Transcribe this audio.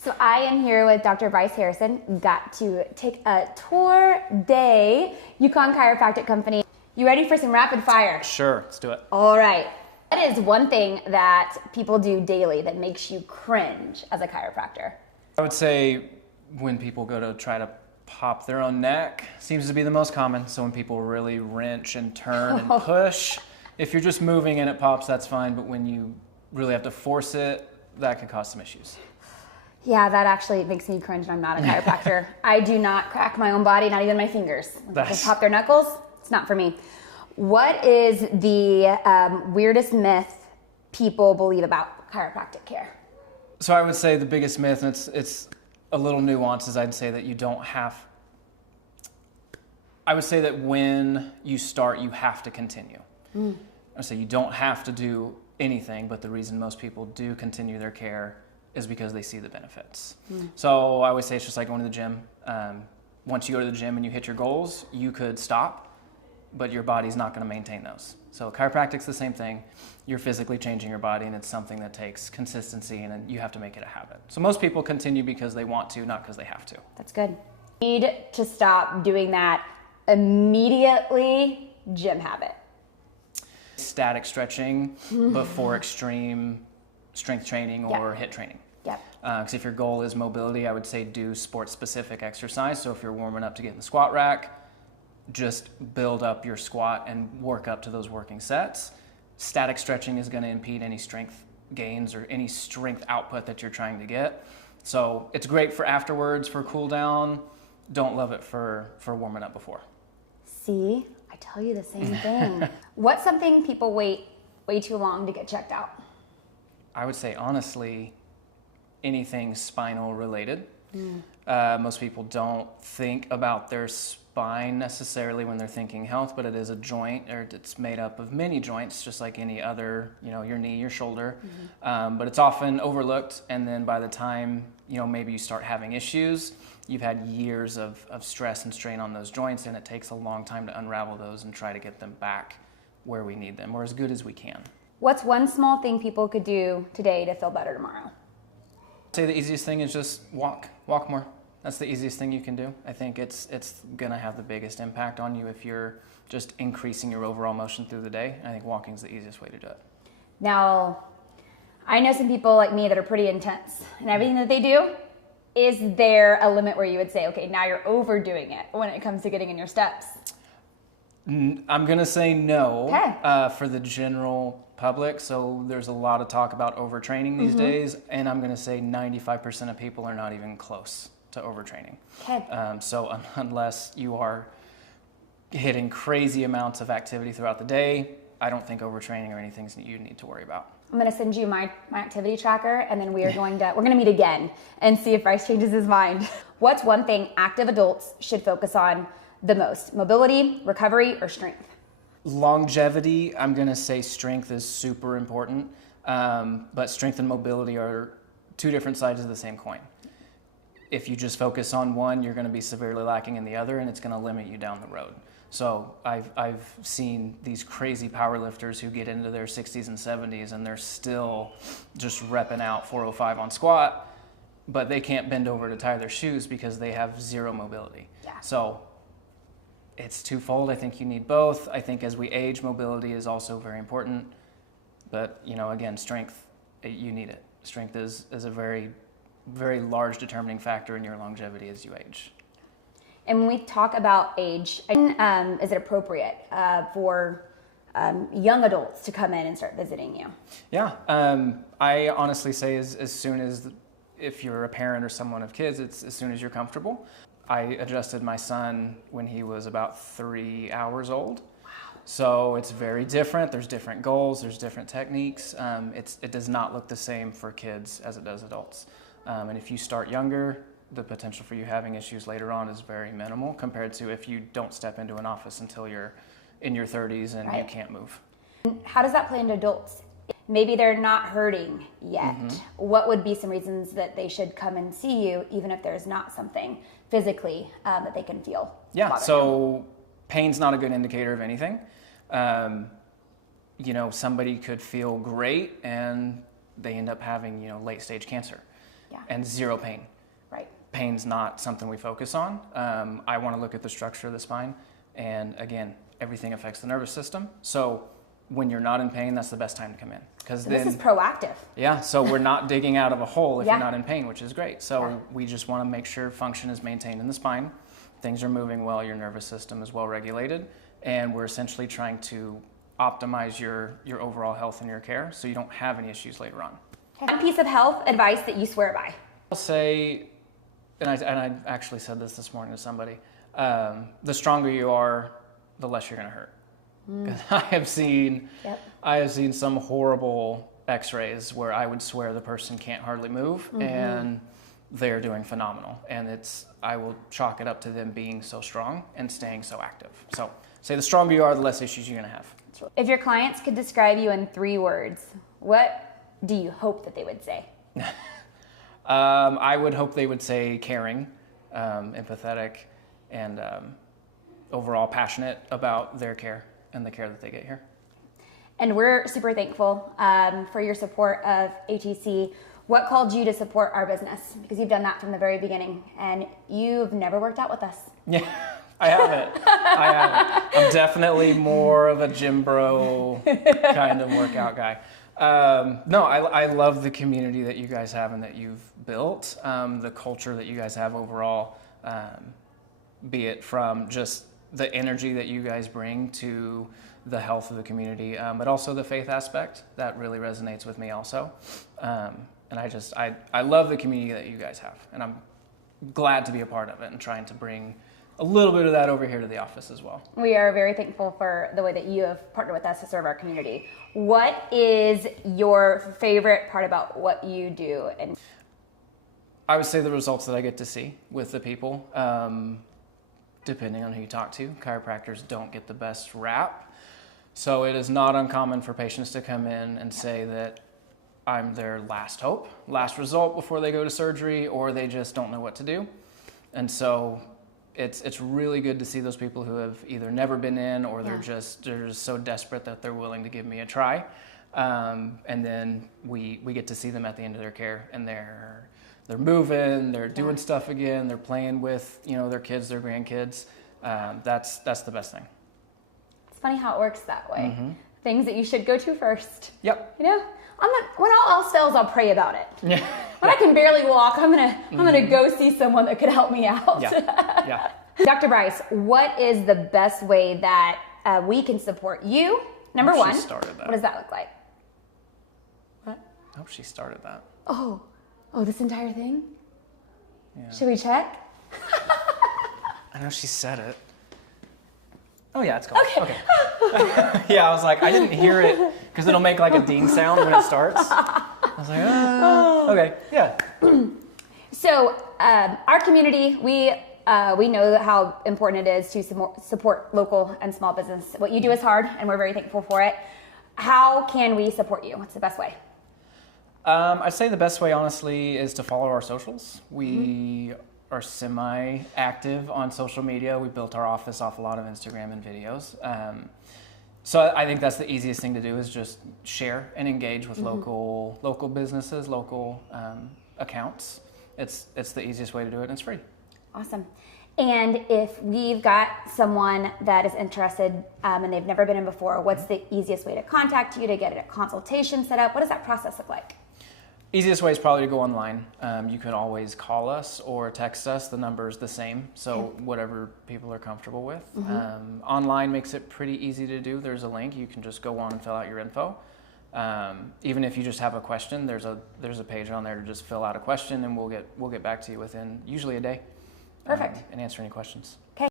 So I am here with Dr. Bryce Harrison. Got to take a tour day, Yukon Chiropractic Company. You ready for some rapid fire? Sure, let's do it. All right. What is one thing that people do daily that makes you cringe as a chiropractor? I would say when people go to try to pop their own neck, seems to be the most common. So when people really wrench and turn and push, if you're just moving and it pops, that's fine. But when you really have to force it, that can cause some issues. Yeah, that actually makes me cringe and I'm not a chiropractor. I do not crack my own body, not even my fingers. When people pop their knuckles, it's not for me. What is the weirdest myth people believe about chiropractic care? So I would say the biggest myth, and it's a little nuanced, is I'd say that you don't have, I would say that when you start, you have to continue. I would say you don't have to do anything, but the reason most people do continue their care is because they see the benefits. So I always say it's just like going to the gym. Once you go to the gym and you hit your goals, you could stop, but your body's not going to maintain those. So chiropractic's the same thing. You're physically changing your body, and it's something that takes consistency, and you have to make it a habit. So most people continue because they want to, not because they have to. That's good. You need to stop doing that immediately. Gym habit. Static stretching before extreme strength training or HIIT training. Yep. Because if your goal is mobility, I would say do sport-specific exercise. So if you're warming up to get in the squat rack, just build up your squat and work up to those working sets. Static stretching is going to impede any strength gains or any strength output that you're trying to get. So it's great for afterwards, for cool down. Don't love it for warming up before. See, I tell you the same thing. What's something people wait way too long to get checked out? I would say, honestly, anything spinal related. Most people don't think about their spine necessarily when they're thinking health, but it is a joint, or it's made up of many joints, just like any other, your knee, your shoulder. But it's often overlooked, and then by the time, maybe you start having issues, you've had years of stress and strain on those joints, and it takes a long time to unravel those and try to get them back where we need them, or as good as we can. What's one small thing people could do today to feel better tomorrow? I'd say the easiest thing is just walk more. That's the easiest thing you can do. I think it's gonna have the biggest impact on you if you're just increasing your overall motion through the day. I think walking is the easiest way to do it. Now, I know some people like me that are pretty intense in everything that they do. Is there a limit where you would say, okay, now you're overdoing it when it comes to getting in your steps? I'm gonna say no. Okay. For the general public. So there's a lot of talk about overtraining these days, and I'm gonna say 95% of people are not even close to overtraining. Okay. So unless you are hitting crazy amounts of activity throughout the day, I don't think overtraining or anything you need to worry about. I'm gonna send you my activity tracker, and then we're gonna meet again and see if Bryce changes his mind. What's one thing active adults should focus on the most? Mobility, recovery, or strength? Longevity, I'm gonna say strength is super important, but strength and mobility are two different sides of the same coin. If you just focus on one, you're gonna be severely lacking in the other, and it's gonna limit you down the road. So I've seen these crazy power lifters who get into their 60s and 70s and they're still just repping out 405 on squat, but they can't bend over to tie their shoes because they have zero mobility. Yeah. So it's twofold. I think you need both. I think as we age, mobility is also very important. But, again, strength, you need it. Strength is a very, very large determining factor in your longevity as you age. And when we talk about age, is it appropriate for young adults to come in and start visiting you? Yeah. I honestly say as soon as, if you're a parent or someone of kids, it's as soon as you're comfortable. I adjusted my son when he was about 3 hours old. Wow. So it's very different. There's different goals. There's different techniques. It does not look the same for kids as it does adults. And if you start younger, the potential for you having issues later on is very minimal compared to if you don't step into an office until you're in your 30s and you can't move. How does that play into adults? Maybe they're not hurting yet. What would be some reasons that they should come and see you, even if there's not something physically that they can feel? Yeah, so pain's not a good indicator of anything. Somebody could feel great and they end up having, late stage cancer. Yeah. and zero pain. Right. Pain's not something we focus on. I want to look at the structure of the spine, and again, everything affects the nervous system. So when you're not in pain, that's the best time to come in. Because So this is proactive. Yeah, so we're not digging out of a hole if Yeah. you're not in pain, which is great. So we just want to make sure function is maintained in the spine, things are moving well, your nervous system is well regulated, and we're essentially trying to optimize your overall health and your care so you don't have any issues later on. One piece of health advice that you swear by. I'll say, and I actually said this morning to somebody, the stronger you are, the less you're going to hurt. Because I have seen some horrible x-rays where I would swear the person can't hardly move and they're doing phenomenal. And I will chalk it up to them being so strong and staying so active. So say the stronger you are, the less issues you're going to have. If your clients could describe you in 3 words, what do you hope that they would say? I would hope they would say caring, empathetic, and overall passionate about their care and the care that they get here. And we're super thankful for your support of ATC. What called you to support our business? Because you've done that from the very beginning, and you've never worked out with us. Yeah, I haven't. I'm definitely more of a gym bro kind of workout guy. No, I love the community that you guys have and that you've built, the culture that you guys have overall, be it from just the energy that you guys bring to the health of the community, but also the faith aspect that really resonates with me also. And I love the community that you guys have, and I'm glad to be a part of it and trying to bring a little bit of that over here to the office as well. We are very thankful for the way that you have partnered with us to serve our community. What is your favorite part about what you do? And I would say the results that I get to see with the people, depending on who you talk to. Chiropractors don't get the best rap. So it is not uncommon for patients to come in and say that I'm their last hope, last result before they go to surgery, or they just don't know what to do. And so it's really good to see those people who have either never been in or they're just so desperate that they're willing to give me a try. And then we get to see them at the end of their care, and they're moving, they're doing stuff again, they're playing with their kids, their grandkids. That's the best thing. It's funny how it works that way. Things that you should go to first. Yep. When all else fails, I'll pray about it. Yeah. When I can barely walk, I'm gonna go see someone that could help me out. Yeah. Dr. Bryce, what is the best way that we can support you? Number one, what does that look like? What? I hope she started that. Oh, this entire thing? Yeah. Should we check? I know she said it. Oh yeah, it's going. Okay. Yeah, I was like, I didn't hear it because it'll make like a ding sound when it starts. I was like, okay, yeah. So our community, we know how important it is to support local and small business. What you do is hard, and we're very thankful for it. How can we support you? What's the best way? I'd say the best way, honestly, is to follow our socials. We are semi-active on social media. We built our office off a lot of Instagram and videos. So I think that's the easiest thing to do, is just share and engage with local businesses, local accounts. It's the easiest way to do it, and it's free. Awesome. And if we've got someone that is interested and they've never been in before, what's the easiest way to contact you, to get a consultation set up? What does that process look like? Easiest way is probably to go online. You can always call us or text us. The number is the same, so whatever people are comfortable with. Online makes it pretty easy to do. There's a link. You can just go on and fill out your info. Even if you just have a question, there's a page on there to just fill out a question, and we'll get back to you within usually a day. Perfect. And answer any questions. Okay.